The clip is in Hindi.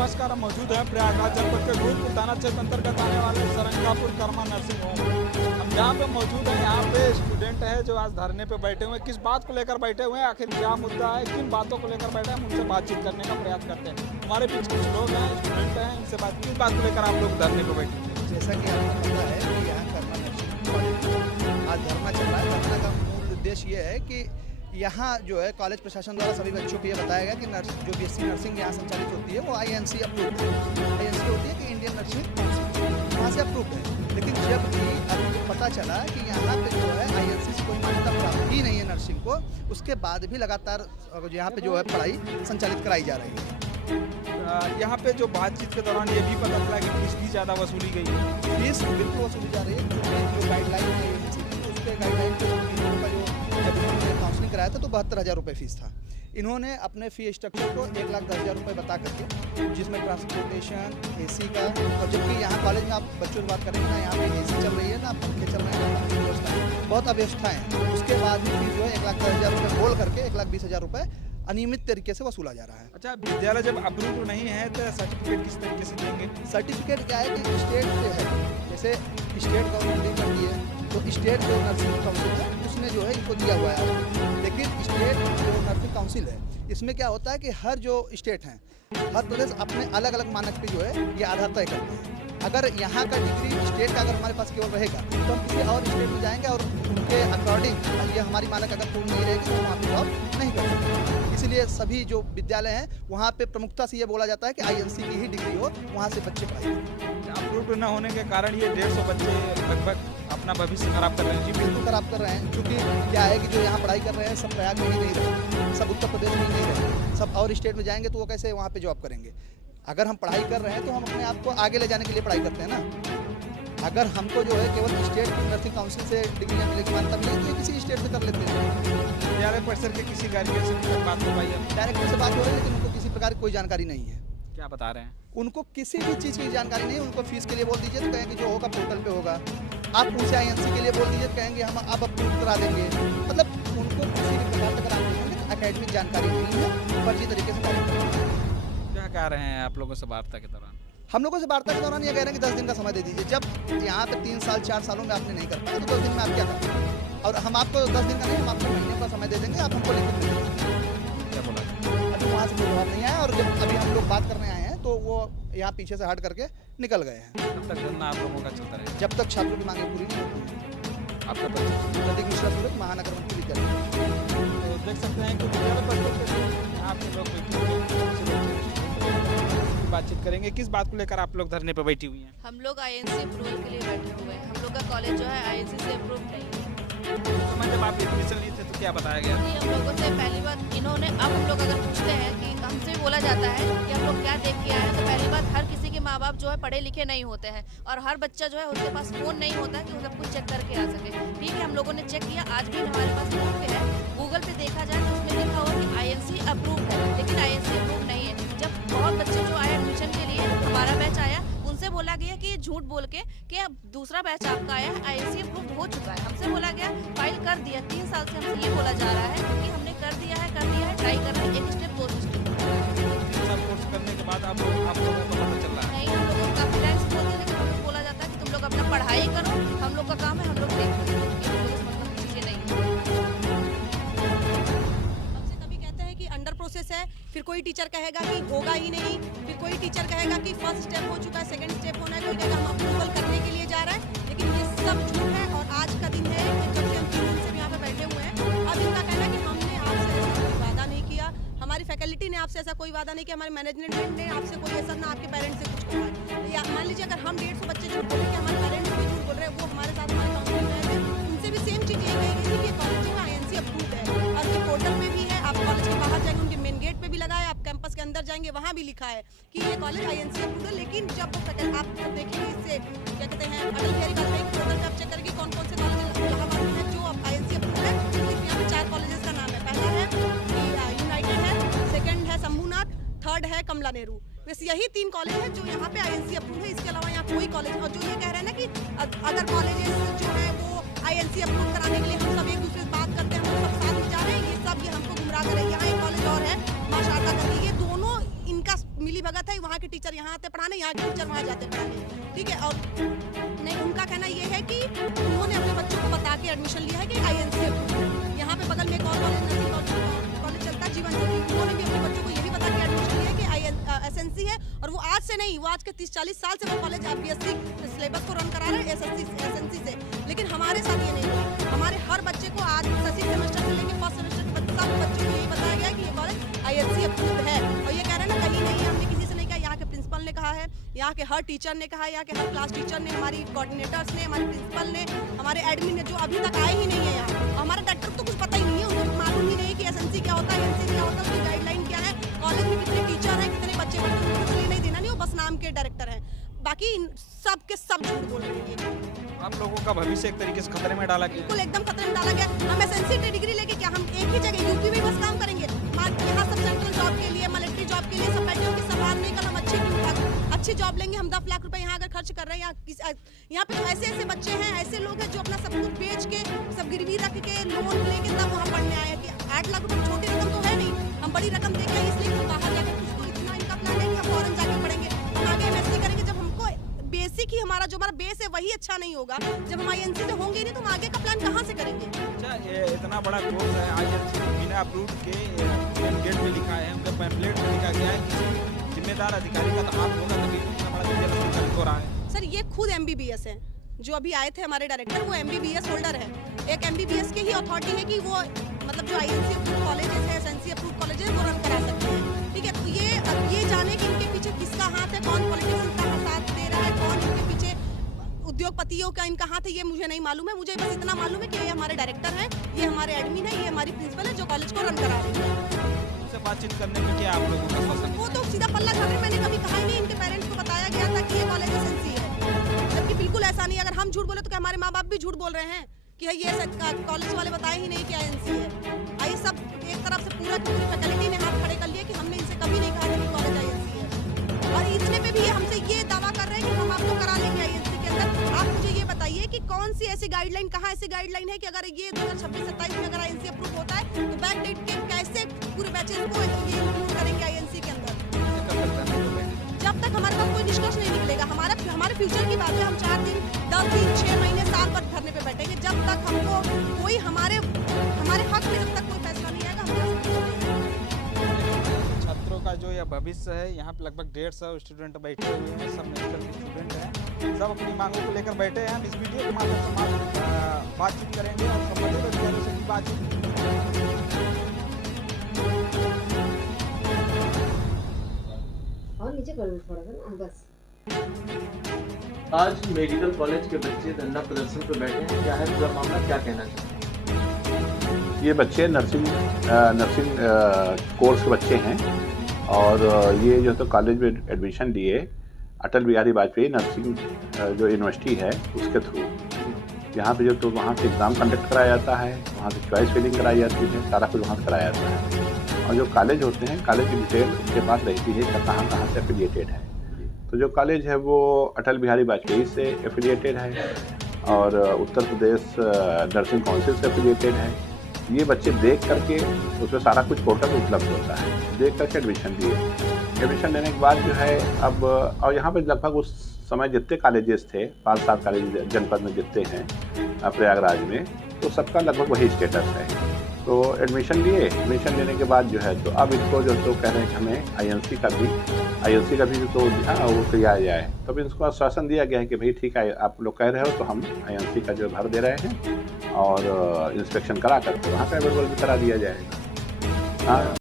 नमस्कार, हम मौजूद हैं प्रयागराज जनपद के भूतपुर थाना क्षेत्र अंतर्गत आने वाले सरंगापुर कर्मा नर्सिंग होम। हम जहाँ पे मौजूद हैं, यहाँ पे स्टूडेंट है जो आज धरने पे बैठे हुए हैं। किस बात को लेकर बैठे हुए हैं, आखिर क्या मुद्दा है, किन बातों को लेकर बैठे हैं, हम उनसे बातचीत करने का प्रयास करते हैं। हमारे बीच कुछ लोग हैं, स्टूडेंट हैं, इनसे किस बात को लेकर आप लोग धरने पे बैठे हैं? जैसा कि आपको पता है कि यहाँ कर्मा नर्सिंग कॉलेज आज धरना चल रहा है। धरना का मूल उद्देश्य ये है कि यहाँ जो है कॉलेज प्रशासन द्वारा सभी बच्चों को ये बताया गया कि जो बीएससी नर्सिंग यहाँ संचालित होती है वो आईएनसी अप्रूव्ड है। आईएनसी होती है कि इंडियन नर्सिंग काउंसिल, वहाँ से अप्रूव्ड है। लेकिन जब भी अभी पता चला कि यहाँ पे जो है आईएनसी से कोई मान्यता प्राप्त ही नहीं है नर्सिंग को, उसके बाद भी लगातार यहाँ पे जो है पढ़ाई संचालित कराई जा रही है। यहाँ पे जो बातचीत के दौरान ये भी पता चला कि फीस भी ज़्यादा वसूली गई है। फीस बिल्कुल वसूली जा रही है। जो गाइडलाइन है उस पर गाइडलाइन का जब इन्होंने काउंसलिंग कराया था तो 72,000 रुपये फीस था। इन्होंने अपने फ़ी स्ट्रक्चर को 1,10,000 रुपये बता करके, जिसमें ट्रांसपोर्टेशन, एसी का, और जबकि यहाँ कॉलेज में आप बच्चों से बात करेंगे ना, यहाँ पे एसी चल रही है ना, पंखे चल रहे हैं, ना व्यवस्था है, बहुत अव्यवस्था है। उसके बाद भी फीस जो है 1,10,000 रुपये बोल करके 1,20,000 रुपये अनियमित तरीके से वसूला जा रहा है। अच्छा, विद्यालय जब अप्रूव नहीं है तो सर्टिफिकेट किस तरीके से देंगे? सर्टिफिकेट क्या है कि स्टेट से है, जैसे स्टेट गवर्नमेंट दी करती है तो स्टेट जो नर्सिंग काउंसिल है उसने जो है इनको दिया हुआ है। लेकिन स्टेट जो नर्सिंग काउंसिल है इसमें क्या होता है कि हर जो स्टेट हैं, हर प्रदेश अपने अलग अलग मानक पे जो है ये आधार तय करते हैं। अगर यहाँ का डिग्री स्टेट का अगर हमारे पास केवल रहेगा तो हम किसी और स्टेट में जाएंगे और उनके अकॉर्डिंग ये हमारी मानक अगर पूर्ण नहीं रहेगी तो वहाँ पर जॉब नहीं कर सकते। इसीलिए सभी जो विद्यालय हैं वहाँ पे प्रमुखता से ये बोला जाता है कि आईएनसी की ही डिग्री हो, वहाँ से बच्चे पढ़ाई करें। अप्रूव न होने के कारण ये 150 बच्चे लगभग अपना भविष्य खराब कर रहे हैं। जी बिल्कुल खराब कर रहे हैं, क्योंकि क्या है कि जो यहाँ पढ़ाई कर रहे हैं सब प्रयाग में ही नहीं रहे, सब उत्तर प्रदेश में ही नहीं रहे, सब और स्टेट में जाएंगे तो वो कैसे वहाँ पे जॉब करेंगे। अगर हम पढ़ाई कर रहे हैं तो हम अपने आप को आगे ले जाने के लिए पढ़ाई करते हैं ना। अगर हमको जो है केवल स्टेट नर्सिंग काउंसिल से डिग्री मिलने की मान्यता मिलेगी तो किसी स्टेट से कर लेते हैं। विद्यालय परिसर के किसी गार्जियन से बात हो पाई है? डायरेक्टर से बात हो रही है, लेकिन उनको किसी प्रकार की कोई जानकारी नहीं है। क्या बता रहे हैं? उनको किसी भी चीज़ की जानकारी नहीं है। उनको फीस के लिए बोल दीजिए तो कहेंगे जो होगा पोर्टल पे होगा। आप उनसे आईएनसी के लिए बोल दीजिए तो कहेंगे हम आप अप्रूव करा देंगे। मतलब उनको किसी भी प्रकार से कराने में एकेडमिक जानकारी नहीं है, फर्जी तरीके से कार्य करते हैं। क्या कह रहे हैं आप लोगों से वार्ता के दौरान? हम लोगों से वार्ता के दौरान ये कह रहे हैं कि 10 दिन का समय दे दीजिए। जब यहाँ पे 3 साल 4 सालों में आपने नहीं कर पाया तो 10 दिन में आप क्या करें? और हम आपको 10 दिन का नहीं, हम आपको महीने का समय दे देंगे, आप हमको लिखित में देंगे। क्या बोला? अभी वहाँ से कोई जवाब नहीं आया और जब अभी हम लोग बात करने आए हैं तो वो यहाँ पीछे से हट करके निकल गए हैं। कब तक धरना आप लोगों का चलता रहेगा? जब तक छात्रों की मांगे पूरी नहीं होती। आपका परिचय? मिश्रा सूरज, महानगर मंत्री विद्यालय। तो देख सकते हैं कि विद्यालय परिषद के यहाँ पे लोग बैठे हुए हैं, बातचीत करेंगे। किस बात को लेकर आप लोग धरने पर बैठी हुई हैं? हम लोग आईएनसी अप्रूवल के लिए बैठे हुए हैं। हम लोग का कॉलेज जो है आईएनसी से अप्रूव नहीं है। तो जब आप एडमिशन लिए थे तो क्या बताया गया? कि हम लोगों से पहली बात इन्होंने, अब हम लोग अगर पूछते हैं कि हमसे बोला जाता है कि हम लोग क्या देख के आए हैं, तो पहली बात हर किसी के माँ बाप जो है पढ़े लिखे नहीं होते हैं और हर बच्चा जो है उसके पास फ़ोन नहीं होता है कि वो सब कुछ चेक करके आ सके। ठीक है, हम लोगों ने चेक किया, आज भी हमारे पास फ़ोन पे है, गूगल पे देखा जाए तो उसमें लिखा हुआ कि आईएनसी अप्रूव है, लेकिन आईएनसी अप्रूव नहीं है। जब बहुत बच्चे जो आए एडमिशन के लिए, हमारा बैच आया, उनसे बोला गया कि झूठ बोल के कि अब दूसरा बैच आपका आया है, आईएनसी अप्रूव हो चुका है। हमसे बोला गया फाइल कर दिया। 3 साल से हमसे ये बोला जा रहा है कि हमने कर दिया है, ट्राई कर रहे हैं, एक स्टेप 2 स्टेप। 3 साल कोर्स करने के बाद आप लोगों को पता चल रहा है? नहीं, हम लोगों का फ्रीलांस बोलते हैं, लेकिन हमें बोला जाता है कि तुम लोग अपना पढ़ाई करो, हम लोग का काम है, हम लोग देखते हैं। ये मतलब चीज़ें नहीं है। हमसे कभी कहते हैं कि अंडर प्रोसेस है, फिर कोई टीचर कहेगा कि होगा ही नहीं, फिर कोई टीचर कहेगा कि फर्स्ट स्टेप हो चुका है, सेकंड स्टेप होना है, कोई कहेगा हम अप्रूवल करने के लिए जा रहा है। लेकिन ये सब झूठ है और आज का दिन है कि जब से हम 3 दिन से यहाँ पे बैठे हुए हैं, अब इनका कहना है कि हमने आपसे ऐसा कोई वादा नहीं किया, हमारी फैकल्टी ने आपसे ऐसा कोई वादा नहीं किया, हमारे मैनेजमेंट ने आपसे कोई ऐसा ना आपके पेरेंट्स से कुछ कहा है। या मान लीजिए अगर हम 150 बच्चे झूठ बोल रहे हैं कि हमारे पेरेंट्स भी झूठ बोल रहे हैं, वो हमारे साथ हमारे काउंसिल में थे, उनसे भी सेम चीज़ यही कही गई थी कि कॉलेज जो है आईएनसी अप्रूव है और ये पोर्टल पे भी है। आप कॉलेज के बाहर जाएंगे, उनके मेन गेट पे भी लगा है, आप कैंपस के अंदर जाएंगे वहाँ भी लिखा है कि ये कॉलेज आईएनसी अप्रूव है। लेकिन जब आप जब देखेंगे इससे क्या कहते हैं अटल बिहारी वाजपेयी के पोर्टल पे आप चेक करेंगे कौन कौन से कॉलेज इलाहाबाद में है जो अब आईएनसी अप्रूव है। यहाँ पे 4 कॉलेजेस का नाम है। पहला है यूनाइटेड है, सेकंड है शंभूनाथ, थर्ड है कमला नेहरू। बस यही 3 कॉलेज है जो यहाँ पे आईएनसी अप्रूव है। इसके अलावा यहाँ कोई कॉलेज, और जो ये कह रहे हैं ना कि अदर कॉलेजेस जो है वो आईएनसी अप्रूव कराने के लिए हम सब एक दूसरे से बात करते हैं, हम सब साथ में जा रहे हैं, ये सब ये हमको गुमराह कर रहे हैं। यहाँ एक कॉलेज और है मां शारदा करके, ये दोनों इनका मिली भगत गलत है, वहाँ के टीचर यहाँ आते पढ़ाने, यहाँ के टीचर वहाँ जाते पढ़ाने, ठीक है। और नहीं, उनका कहना ये है कि उन्होंने अपने बच्चों को बता के एडमिशन लिया है कि INC अप्रूव। यहाँ पे बगल में एक और कॉलेज चलता है जीवन ज्योति, उन्होंने भी अपने बच्चों को यही बता के एडमिशन लिया है कि SNC है। और वो आज से नहीं, वो आज के 30-40 साल से वो कॉलेज BSc सिलेबस को रन करा रहे हैं SNC से। लेकिन हमारे साथ ये नहीं हुआ। हमारे हर बच्चे को आज सेकंड सेमेस्टर से लेकर फर्स्ट सेमेस्टर तक सब बच्चों को यही बताया गया कि ये कॉलेज INC अप्रूव है। और ये कह रहे हैं ना, कहीं नहीं, हमने किसी से नहीं कहा, यहाँ के प्रिंसिपल ने कहा है, यहाँ के हर टीचर ने कहा, यहाँ के हर क्लास टीचर ने, हमारी कोऑर्डिनेटर्स ने, हमारे प्रिंसिपल ने, हमारे एडमिन ने, जो अभी तक आए ही नहीं है यहाँ। हमारे डायरेक्टर को कुछ पता ही नहीं है, उनको मालूम ही नहीं कि SNC क्या होता है, INC क्या होता है, उसकी गाइडलाइन क्या है, कॉलेज में कितने टीचर हैं, कितने बच्चे पढ़ते हैं, उनको नहीं देना नहीं, वो बस नाम के डायरेक्टर हैं। बाकी सब के सब झूठ बोल रहे हैं। आप लोगों का भविष्य एक तरीके से खतरे में डाला गया। बिल्कुल एकदम खतरे में डाला गया। हम SNC डिग्री लेके क्या हम एक ही जगह यूपी में बस काम करेंगे? यहाँ सब सेंट्रल जॉब के लिए, मिलिट्री जॉब के लिए सब बैठे होंगे, सवाल नहीं कर, हम अच्छी जॉब लेंगे। हम 10 लाख रुपए यहाँ अगर खर्च कर रहे हैं, यहाँ पे तो ऐसे बच्चे हैं, ऐसे लोग हैं जो अपना सब कुछ बेच के, सब गिरवी रख के, लोन लेके तब वहाँ पढ़ने आए हैं। कि 8 लाख रुपए छोटी रकम तो है नहीं, हम बड़ी रकम देके आए, इसलिए कि बाहर जाकर कुछ तो इतना इनका प्लान है कि हम फॉरेन जाके पढ़ेंगे, हम आगे MSc करेंगे। जब हमको बेसिक ही हमारा जो हमारा बेस है वही अच्छा नहीं होगा, जब हम INC से होंगे नहीं तो हम आगे का प्लान कहाँ से करेंगे? अच्छा, ये इतना बड़ा कोर्स है INC बिना अप्रूव के गेट में लिखा है, उनका पैम्फलेट में लिखा गया है, किसी जिम्मेदार अधिकारी का तो हाथ होगा तभी इतना बड़ा संचालित हो रहा है। सर, ये खुद MBBS है, जो अभी आए थे हमारे डायरेक्टर, वो MBBS होल्डर है। एक MBBS के ही अथॉरिटी है कि वो मतलब जो INC अप्रूव कॉलेजेस है, SNC अप्रूव कॉलेजेस वो रन करा सकते हैं, ठीक है। तो ये जाने कि इनके पीछे किसका हाथ है, कौन पॉलिटिशियन का साथ दे रहा है, कौन इनके पीछे उद्योगपतियों का इनका हाथ है, ये मुझे नहीं मालूम है। मुझे बस इतना मालूम है कि ये हमारे डायरेक्टर हैं, ये हमारे एडमिन है, ये हमारी प्रिंसिपल है जो कॉलेज को रन करा रही है। उनसे बातचीत करने में क्या आप लोगों का पसंद? वो तो सीधा पल्ला झाड़ रहे हैं। मैंने कभी कहा ही नहीं, इनके पेरेंट्स को बताया गया था कि ये कॉलेज SNC है, जबकि बिल्कुल ऐसा नहीं। अगर हम झूठ बोले तो क्या हमारे माँ बाप भी झूठ बोल रहे हैं कि ये कॉलेज वाले बताए ही नहीं कि INC है? आइए, सब एक तरफ से पूरी फैकल्टी ने हाथ खड़े कर लिए कि हमने इनसे कभी नहीं कहा कि कॉलेज INC है। और इतने पे भी ये हमसे ये दावा कर रहे हैं कि हम आपको करा लेंगे INC के अंदर। आप मुझे ये बताइए कि कौन सी ऐसी गाइडलाइन, कहाँ ऐसी गाइडलाइन है कि अगर ये 2026-27 में अगर INC अप्रूव होता है तो बैक डेट के कैसे पूरे बैचेस को ये इंक्लूड करेंगे INC के अंदर? जब तक हमारे पास कोई निष्कर्ष नहीं निकलेगा, हमारे फ्यूचर की बात है, हम 4 दिन, 10 दिन, 6 महीने, साल भर धरने पे बैठेंगे। जब तक हमको कोई हमारे हक में जब तक कोई फैसला नहीं आएगा, छात्रों का जो यह भविष्य है, यहाँ पे लगभग 150 स्टूडेंट बैठे हुए हैं, सब मेडिकल के स्टूडेंट हैं, सब अपनी मांगों को लेकर बैठे हैं। हम इस वीडियो के माध्यम से बातचीत करेंगे और संबंधित अधिकारियों से भी बातचीत। और नीचे कर लो थोड़ा सा ना, बस। आज मेडिकल कॉलेज के बच्चे धरना प्रदर्शन पर बैठे हैं, क्या है पूरा मामला, क्या कहना चाहते हैं? ये बच्चे नर्सिंग कोर्स के बच्चे हैं और ये जो तो कॉलेज में एडमिशन लिए अटल बिहारी वाजपेयी नर्सिंग जो यूनिवर्सिटी है उसके थ्रू। यहाँ पे जो तो वहाँ से एग्ज़ाम कंडक्ट कराया जाता है, वहाँ से चॉइस फिलिंग कराई जाती है, सारा कुछ वहाँ से कराया जाता है। और जो कॉलेज होते हैं, कॉलेज की डिटेल उसके पास रहती है कि कहाँ से एफिलिएटेड है। तो जो कॉलेज है वो अटल बिहारी वाजपेयी से एफिलिएटेड है और उत्तर प्रदेश नर्सिंग काउंसिल से एफिलिएटेड है। ये बच्चे देख करके, उसमें सारा कुछ पोर्टल उपलब्ध होता है, देख करके एडमिशन दिए। एडमिशन लेने के बाद जो है अब, और यहाँ पे लगभग उस समय जितने कॉलेजेस थे, 5-7 कॉलेज जनपद में जितने हैं प्रयागराज में, तो सबका लगभग वही स्टेटस है। तो एडमिशन लिए, एडमिशन लेने के बाद जो है तो अब इनको जो तो कह रहे हैं कि हमें INC का भी तो वो किया जाए। तो फिर इसको आश्वासन दिया गया है कि भाई ठीक है, आप लोग कह रहे हो तो हम INC का जो भर दे रहे हैं और इंस्पेक्शन करा करके वहाँ पे अवेलेबल भी करा दिया जाएगा। हाँ।